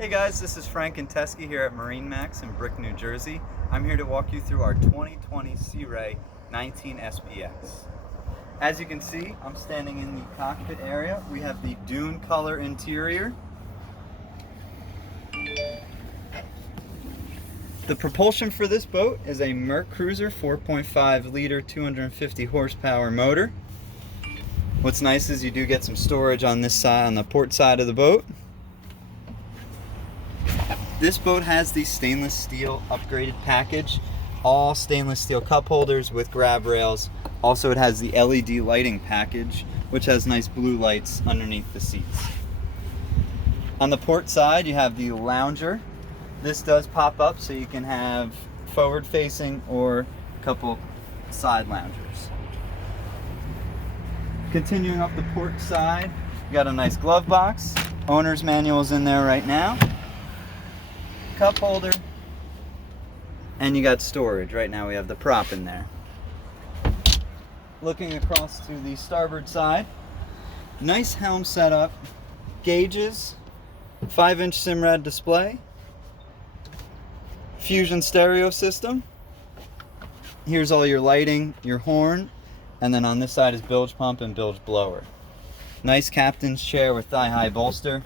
Hey guys, this is Frank and Teskey here at MarineMax in Brick, New Jersey. I'm here to walk you through our 2020 Sea Ray 19 SPX. As you can see, I'm standing in the cockpit area. We have the dune color interior. The propulsion for this boat is a Merc Cruiser 4.5 liter 250 horsepower motor. What's nice is you do get some storage on this side, on the port side of the boat. This boat has the stainless steel upgraded package, all stainless steel cup holders with grab rails. Also, it has the LED lighting package, which has nice blue lights underneath the seats. On the port side, you have the lounger. This does pop up so you can have forward facing or a couple side loungers. Continuing up the port side, you got a nice glove box. Owner's manual is in there right now. Cup holder, and you got storage. Right now we have the prop in there. Looking across to the starboard side, nice helm setup, gauges, 5-inch Simrad display, Fusion stereo system. Here's all your lighting, your horn, and then on this side is bilge pump and bilge blower. Nice captain's chair with thigh-high bolster,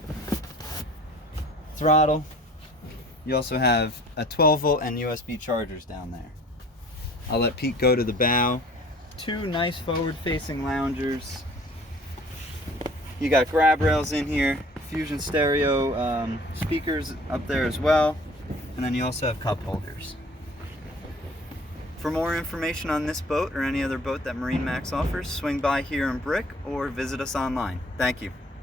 throttle. You also have a 12-volt and USB chargers down there. I'll let Pete go to the bow. Two nice forward-facing loungers. You got grab rails in here, Fusion stereo speakers up there as well, and then you also have cup holders. For more information on this boat or any other boat that MarineMax offers, swing by here in Brick or visit us online. Thank you.